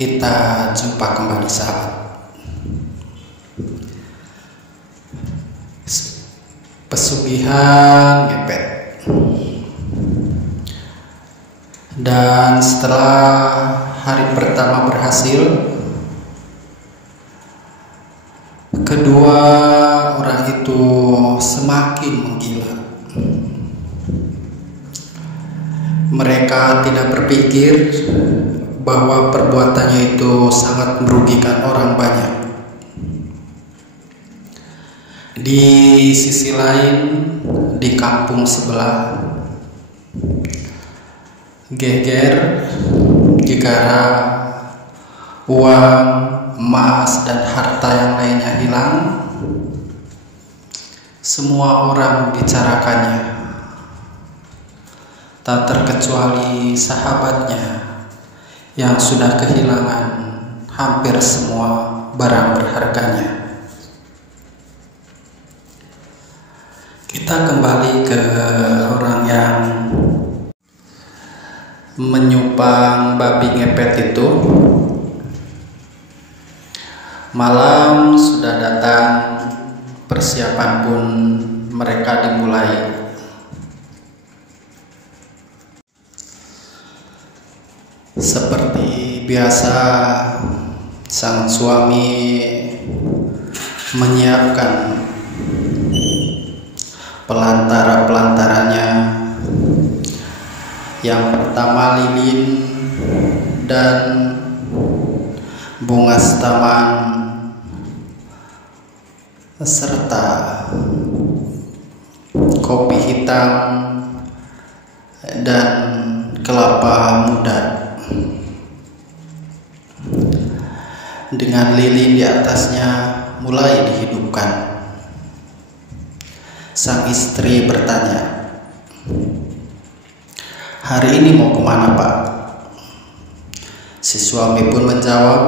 Kita jumpa kembali sahabat. Pesugihan ngepet. Dan setelah hari pertama berhasil, kedua orang itu semakin menggila. Mereka tidak berpikir bahwa perbuatannya itu sangat merugikan orang banyak. Di sisi lain, di kampung sebelah, geger gara uang, emas, dan harta yang lainnya hilang. Semua orang membicarakannya, tak terkecuali sahabatnya yang sudah kehilangan hampir semua barang berharganya. Kita kembali ke orang yang menyupang babi ngepet itu. Malam sudah datang, persiapan pun mereka dimulai. Seperti biasa, sang suami menyiapkan pelantara-pelantaranya. Yang pertama lilin dan bunga setaman serta kopi hitam dan kelapa muda. Dengan lilin di atasnya mulai dihidupkan. Sang istri bertanya, "Hari ini mau kemana, Pak?" Si suami pun menjawab,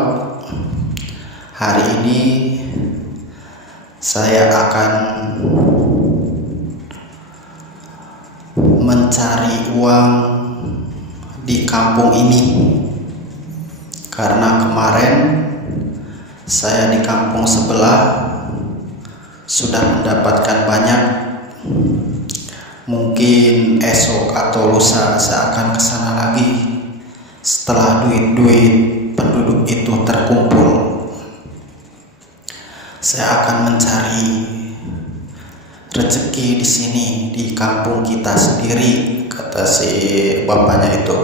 "Hari ini saya akan mencari uang di kampung ini, karena kemarin saya di kampung sebelah sudah mendapatkan banyak. Mungkin esok atau lusa saya akan kesana lagi setelah duit-duit penduduk itu terkumpul. Saya akan mencari rezeki di sini, di kampung kita sendiri," kata si bapaknya itu.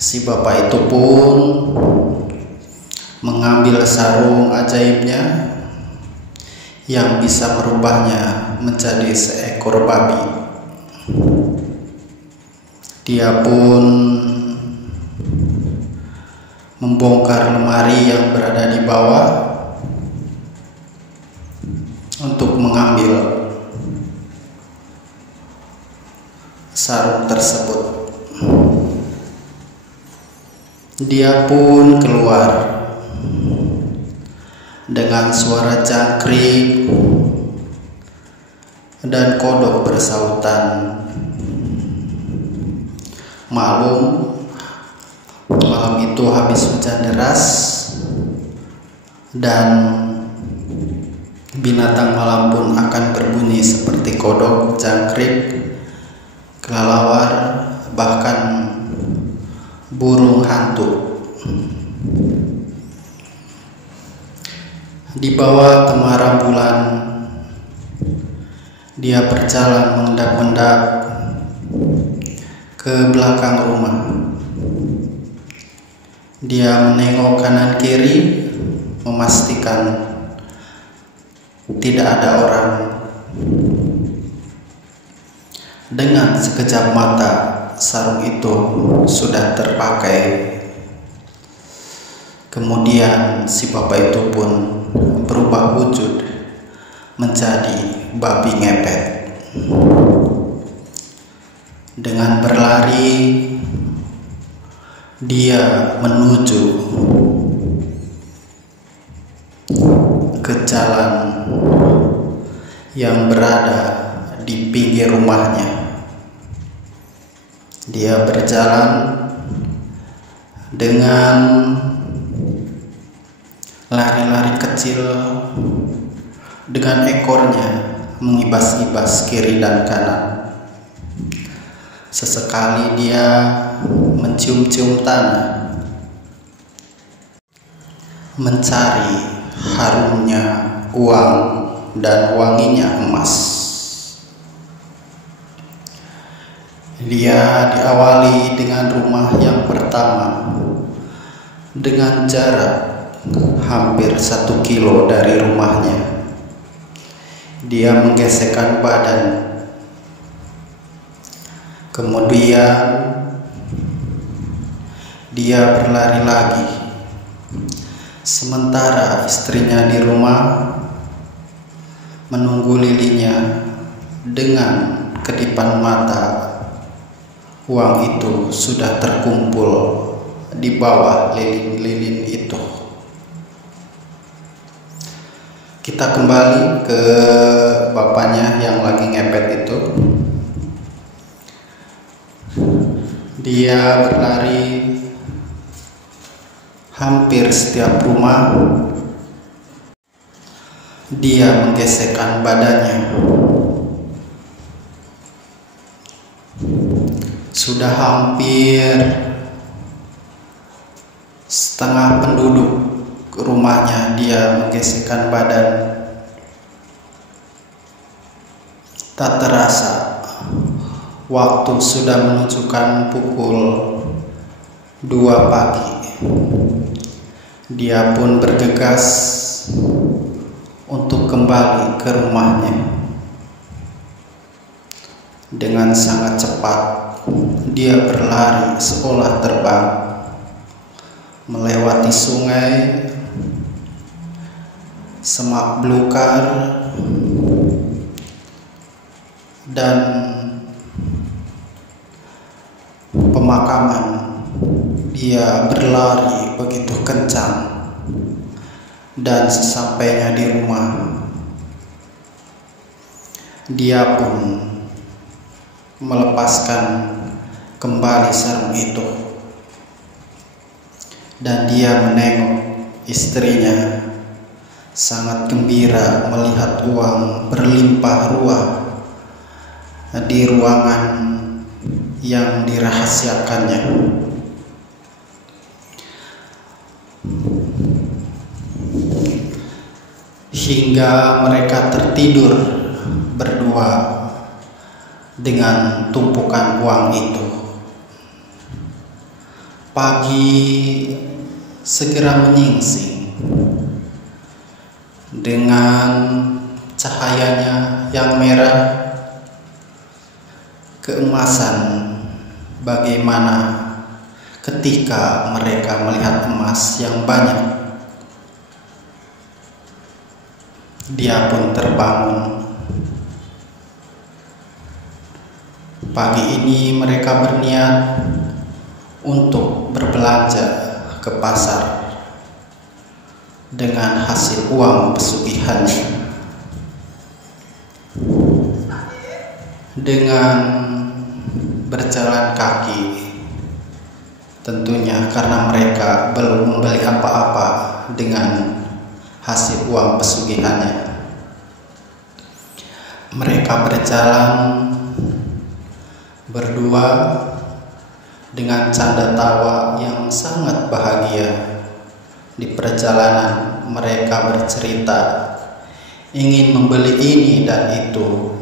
Si bapak itu pun mengambil sarung ajaibnya yang bisa merubahnya menjadi seekor babi. Dia pun membongkar lemari yang berada di bawah untuk mengambil sarung tersebut. Dia pun keluar dengan suara jangkrik dan kodok bersautan. Maklum, malam itu habis hujan deras dan binatang malam pun akan berbunyi seperti kodok, jangkrik, kelelawar, bahkan burung hantu. Di bawah temaram bulan, dia berjalan mengendap-endap ke belakang rumah. Dia menengok kanan kiri, memastikan tidak ada orang. Dengan sekejap mata, sarung itu sudah terpakai. Kemudian si bapak itu pun berubah wujud menjadi babi ngepet. Dengan berlari, dia menuju ke jalan yang berada di pinggir rumahnya. Dia berjalan dengan lari-lari kecil dengan ekornya mengibas-ibas kiri dan kanan. Sesekali dia mencium-cium tanah, mencari harumnya uang dan wanginya emas. Dia diawali dengan rumah yang pertama dengan jarak hampir 1 kilo dari rumahnya. Dia menggesekkan badan, kemudian dia berlari lagi, sementara istrinya di rumah menunggu lilinya dengan kedipan mata. Uang itu sudah terkumpul di bawah lilin-lilin itu. Kita kembali ke bapaknya yang lagi ngepet itu. Dia berlari hampir setiap rumah. Dia menggesekkan badannya. Sudah hampir setengah penduduk rumahnya dia menggesekkan badan. Tak terasa waktu sudah menunjukkan pukul 2 pagi. Dia pun bergegas untuk kembali ke rumahnya. Dengan sangat cepat dia berlari seolah terbang, melewati sungai, semak belukar, dan pemakaman. Dia berlari begitu kencang, dan sesampainya di rumah, dia pun melepaskan kembali sarung itu, dan dia menengok istrinya sangat gembira melihat uang berlimpah ruah di ruangan yang dirahasiakannya. Hingga mereka tertidur berdua dengan tumpukan uang itu. Pagi segera menyingsing dengan cahayanya yang merah keemasan. Bagaimana ketika mereka melihat emas yang banyak. Dia pun terbangun. Pagi ini mereka berniat untuk berbelanja ke pasar dengan hasil uang pesugihannya. Dengan berjalan kaki, tentunya karena mereka belum membeli apa-apa dengan hasil uang pesugihannya. Mereka berjalan berdua dengan canda tawa yang sangat bahagia. Di perjalanan mereka bercerita ingin membeli ini dan itu,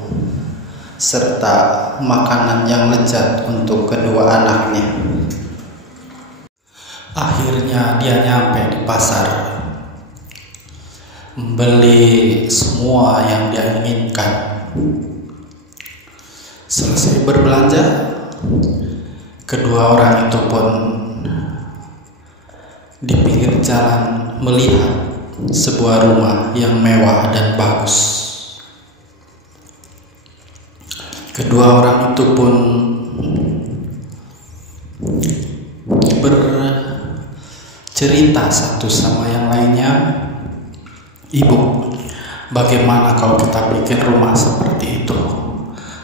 serta makanan yang lezat untuk kedua anaknya. Akhirnya dia nyampe di pasar, membeli semua yang dia inginkan. Selesai berbelanja, kedua orang itu pun di pinggir jalan melihat sebuah rumah yang mewah dan bagus. Kedua orang itu pun bercerita satu sama yang lainnya, "Ibu, bagaimana kalau kita bikin rumah seperti itu?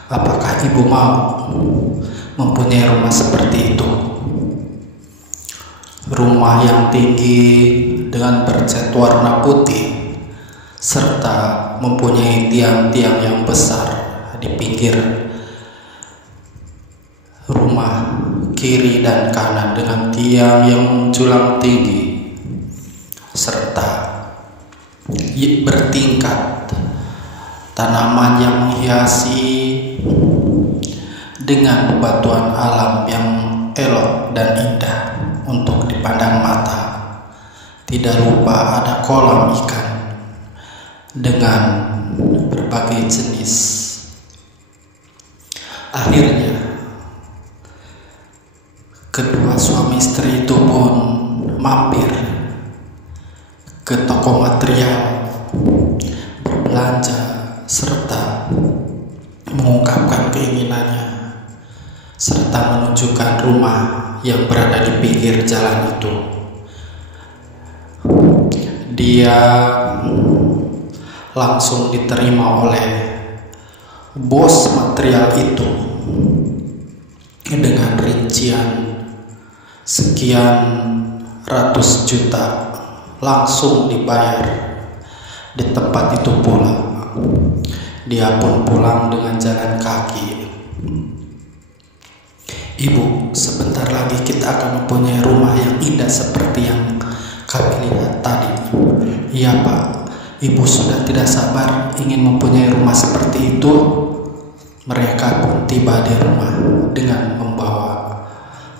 Apakah ibu mau mempunyai rumah seperti itu?" rumah yang tinggi dengan bercat warna putih serta mempunyai tiang-tiang yang besar di pinggir rumah kiri dan kanan dengan tiang yang menjulang tinggi serta bertingkat, tanaman yang menghiasi dengan bebatuan alam yang elok dan indah untuk dipandang mata. Tidak lupa ada kolam ikan dengan berbagai jenis. Akhirnya kedua suami istri itu pun mampir ke toko material, berbelanja serta mengungkapkan keinginannya serta menunjukkan rumah yang berada di pinggir jalan itu. Dia langsung diterima oleh bos material itu dengan rincian sekian ratus juta, langsung dibayar di tempat itu pula. Dia pun pulang dengan jalan kaki. Ibu, sebentar lagi kita akan mempunyai rumah yang indah seperti yang kami lihat tadi. Iya Pak, Ibu sudah tidak sabar ingin mempunyai rumah seperti itu. Mereka pun tiba di rumah dengan membawa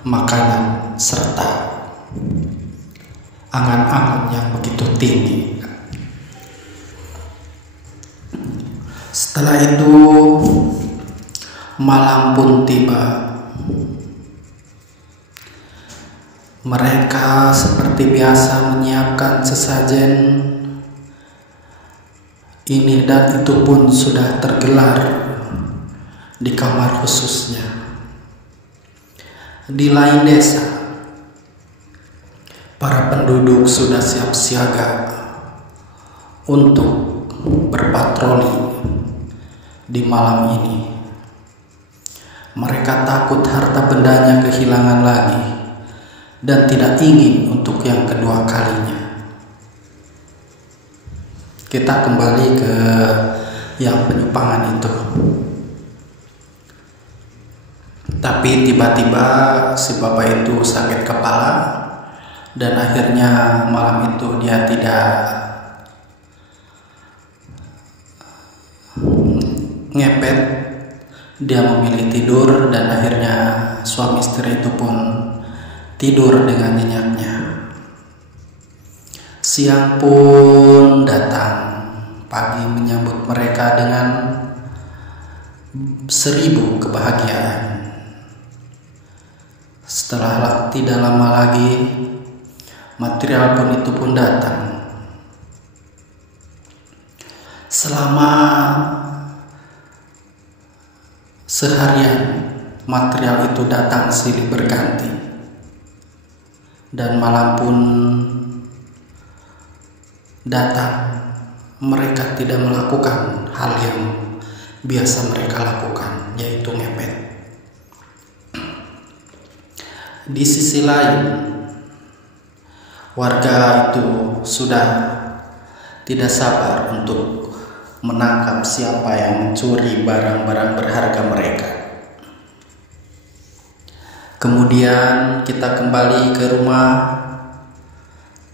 makanan serta angan-angan yang begitu tinggi. Setelah itu malam pun tiba. Mereka seperti biasa menyiapkan sesajen ini dan itu pun sudah tergelar di kamar khususnya. Di lain desa, para penduduk sudah siap siaga untuk berpatroli di malam ini. Mereka takut harta bendanya kehilangan lagi dan tidak ingin untuk yang kedua kalinya. Kita kembali ke yang penyimpangan itu. Tapi tiba-tiba si bapak itu sakit kepala dan akhirnya malam itu dia tidak ngepet. Dia memilih tidur dan akhirnya suami istri itu pun tidur dengan nyenyaknya. Siang pun datang, pagi menyambut mereka dengan 1000 kebahagiaan. Setelah tidak lama lagi, material pun itu pun datang. Selama seharian material itu datang silih berganti. Dan malam pun datang, mereka tidak melakukan hal yang biasa mereka lakukan, yaitu ngepet. Di sisi lain, warga itu sudah tidak sabar untuk menangkap siapa yang mencuri barang-barang berharga mereka. Kemudian kita kembali ke rumah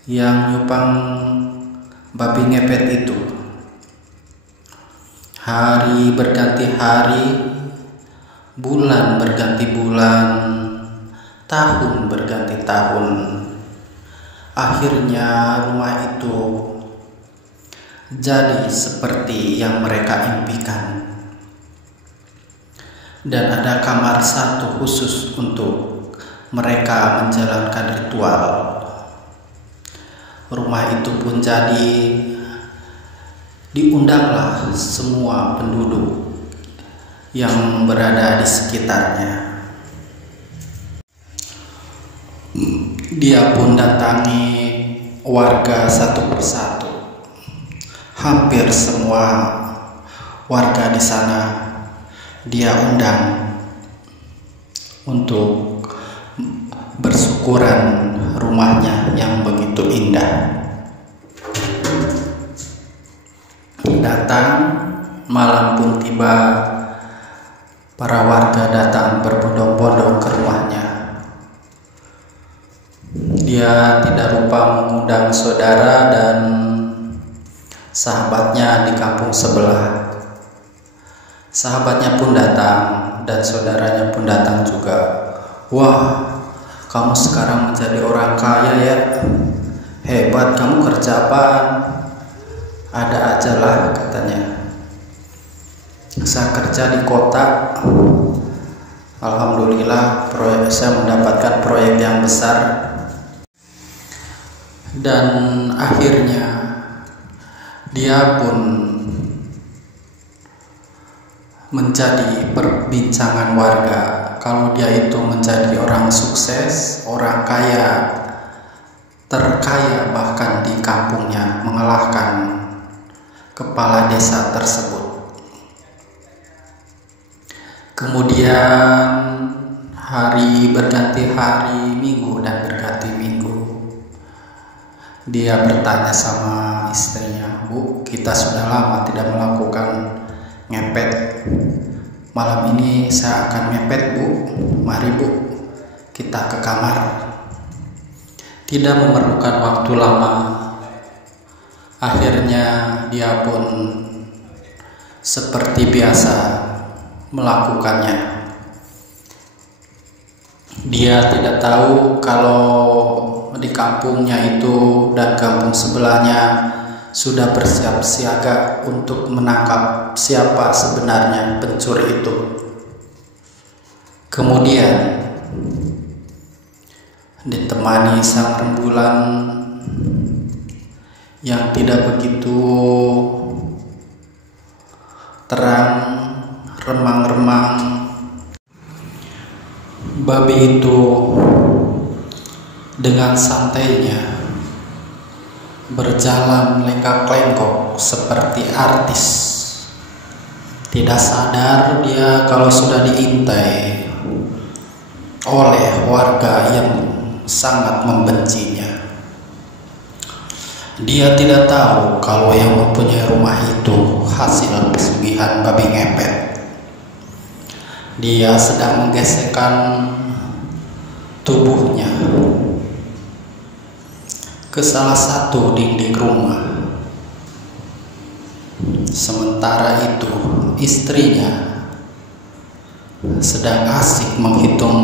yang nyupang babi ngepet itu. Hari berganti hari, bulan berganti bulan, tahun berganti tahun. Akhirnya rumah itu jadi seperti yang mereka impikan. Dan ada kamar satu khusus untuk mereka menjalankan ritual. Rumah itu pun jadi diundanglah semua penduduk yang berada di sekitarnya. Dia pun datangi warga satu persatu. Hampir semua warga di sana dia undang untuk bersyukuran rumah rumahnya yang begitu indah. Datang, malam pun tiba, para warga datang berbondong-bondong ke rumahnya. Dia tidak lupa mengundang saudara dan sahabatnya di kampung sebelah. Sahabatnya pun datang dan saudaranya pun datang juga. Wah, kamu sekarang menjadi orang kaya ya. Hebat, kamu kerja apaan? Ada aja lah katanya. Saya kerja di kota. Alhamdulillah, saya mendapatkan proyek yang besar. Dan akhirnya dia pun menjadi perbincangan warga kalau dia itu menjadi orang sukses, orang kaya, terkaya bahkan di kampungnya, mengalahkan kepala desa tersebut. Kemudian hari berganti hari, minggu dan berganti minggu. Dia bertanya sama istrinya, Bu, kita sudah lama tidak melakukan ngepet. Malam ini saya akan ngepet, Bu. Mari, Bu, kita ke kamar. Tidak memerlukan waktu lama. Akhirnya dia pun seperti biasa melakukannya. Dia tidak tahu kalau di kampungnya itu dan kampung sebelahnya sudah bersiap siaga untuk menangkap siapa sebenarnya pencuri itu. Kemudian ditemani sang rembulan yang tidak begitu terang, remang-remang, babi itu dengan santainya berjalan lenggak-lenggok seperti artis. Tidak sadar dia kalau sudah diintai oleh warga yang sangat membencinya. Dia tidak tahu kalau yang mempunyai rumah itu hasil pesugihan babi ngepet. Dia sedang menggesekkan tubuhnya ke salah satu dinding rumah. Sementara itu istrinya sedang asik menghitung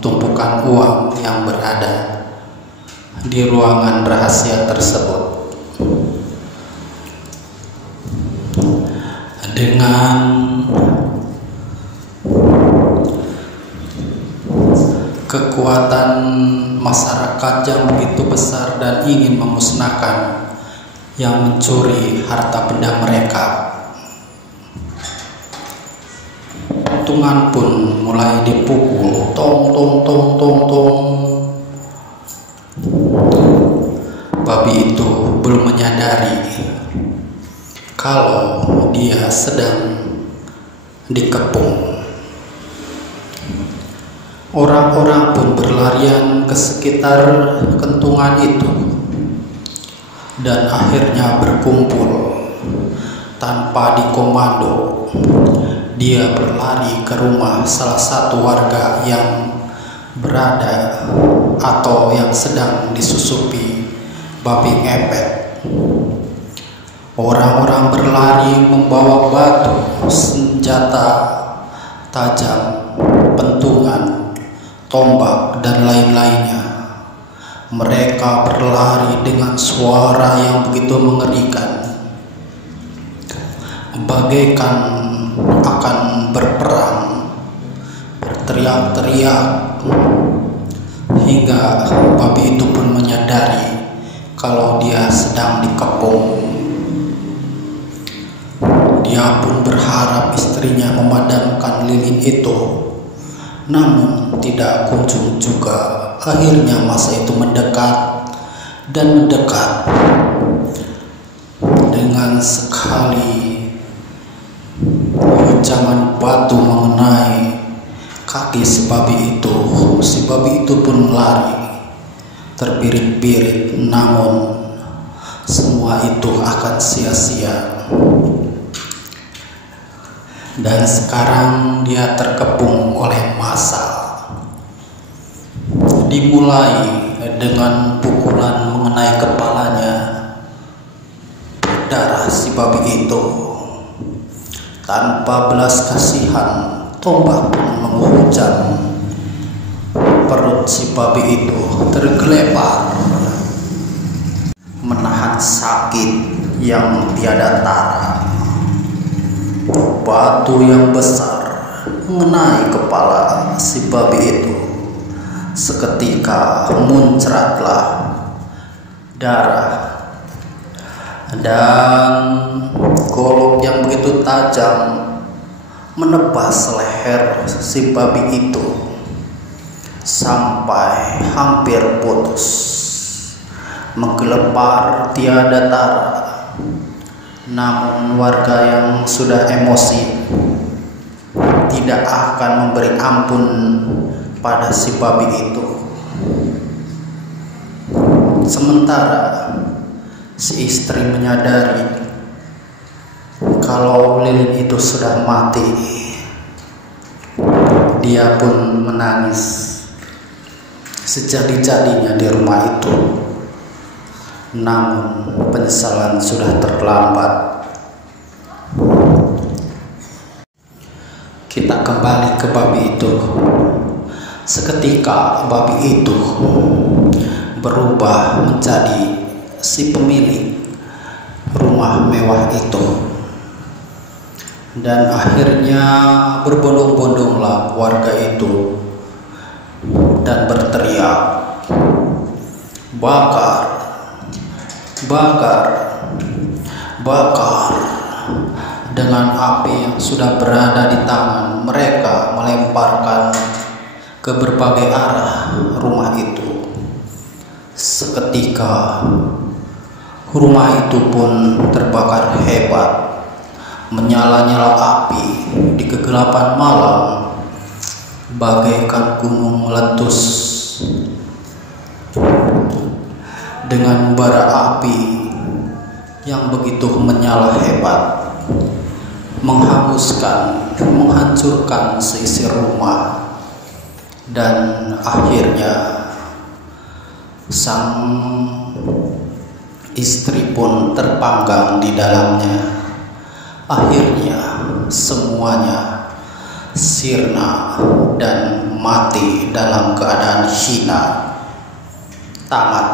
tumpukan uang yang berada di ruangan rahasia tersebut. Dengan kekuatan masyarakat yang begitu besar dan ingin memusnahkan yang mencuri harta benda mereka, patungan pun mulai dipukul, tong tong tong tong tong. Babi itu belum menyadari kalau dia sedang dikepung. Orang-orang pun berlarian ke sekitar kentungan itu dan akhirnya berkumpul tanpa dikomando. Dia berlari ke rumah salah satu warga yang berada atau yang sedang disusupi babi ngepet. Orang-orang berlari membawa batu, senjata tajam, pentungan, tombak, dan lain-lainnya. Mereka berlari dengan suara yang begitu mengerikan, bagaikan akan berperang, berteriak-teriak, hingga babi itu pun menyadari kalau dia sedang dikepung. Dia pun berharap istrinya memadamkan lilin itu, namun tidak kunjung juga. Akhirnya masa itu mendekat dan mendekat. Dengan sekali guncangan batu mengenai kaki si babi itu pun lari. terbirit-birit, namun semua itu akan sia-sia. Dan sekarang dia terkepung oleh massa. Dimulai dengan pukulan mengenai kepalanya, berdarah si babi itu. Tanpa belas kasihan, tombak pun menghujam. Perut si babi itu tergelepar, menahan sakit yang tiada tara. Batu yang besar mengenai kepala si babi itu. Seketika muncratlah darah, dan golok yang begitu tajam menebas leher si babi itu sampai hampir putus, menggelepar tiada tara. Namun warga yang sudah emosi tidak akan memberi ampun pada si babi itu. Sementara si istri menyadari kalau lilin itu sudah mati, dia pun menangis sejadi-jadinya di rumah itu. Namun penyesalan sudah terlambat. Kita kembali ke babi itu. Seketika babi itu berubah menjadi si pemilik rumah mewah itu. Dan akhirnya berbondong-bondonglah warga itu dan berteriak, "Bakar! Bakar! Bakar!" Dengan api yang sudah berada di tangan, mereka melemparkan ke berbagai arah rumah itu. Seketika rumah itu pun terbakar hebat, menyala-nyala api di kegelapan malam, bagaikan gunung meletus dengan bara api yang begitu menyala hebat, menghanguskan, menghancurkan seisi rumah. Dan akhirnya sang istri pun terpanggang di dalamnya. Akhirnya semuanya sirna dan mati dalam keadaan hina. Tamat.